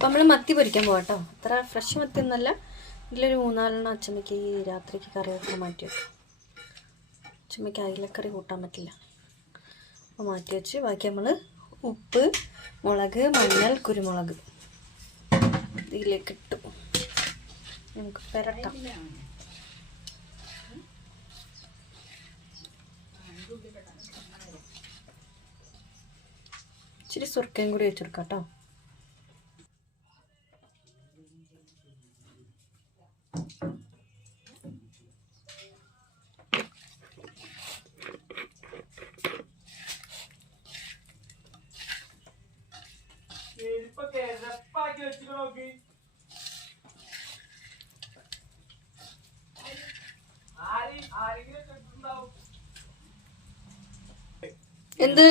അപ്പം നമ്മൾ മത്തി പൊരിക്കാൻ പോകാം കേട്ടോ. അത്ര ഫ്രഷ് മത്തി ഒന്നല്ല. ഇതിലൊരു 3-4 അച്ചമ്മയ്ക്ക് ഈ രാത്രിക്ക് കറി വെക്കാൻ മാറ്റി വെക്കും. അച്ചമ്മയ്ക്ക് അയിലക്കറി കൂട്ടാൻ പറ്റില്ല. അപ്പോൾ മാറ്റി വെച്ച് ബാക്കി നമ്മൾ ഉപ്പ്, മുളക്, മഞ്ഞൾ, കുരുമുളക് ഇതിലേക്ക് ഇട്ടു. നമുക്ക് പെരട്ടാം. ഇച്ചിരി സുർക്കയും കൂടി വെച്ചെടുക്കാം കേട്ടോ. എന്ത്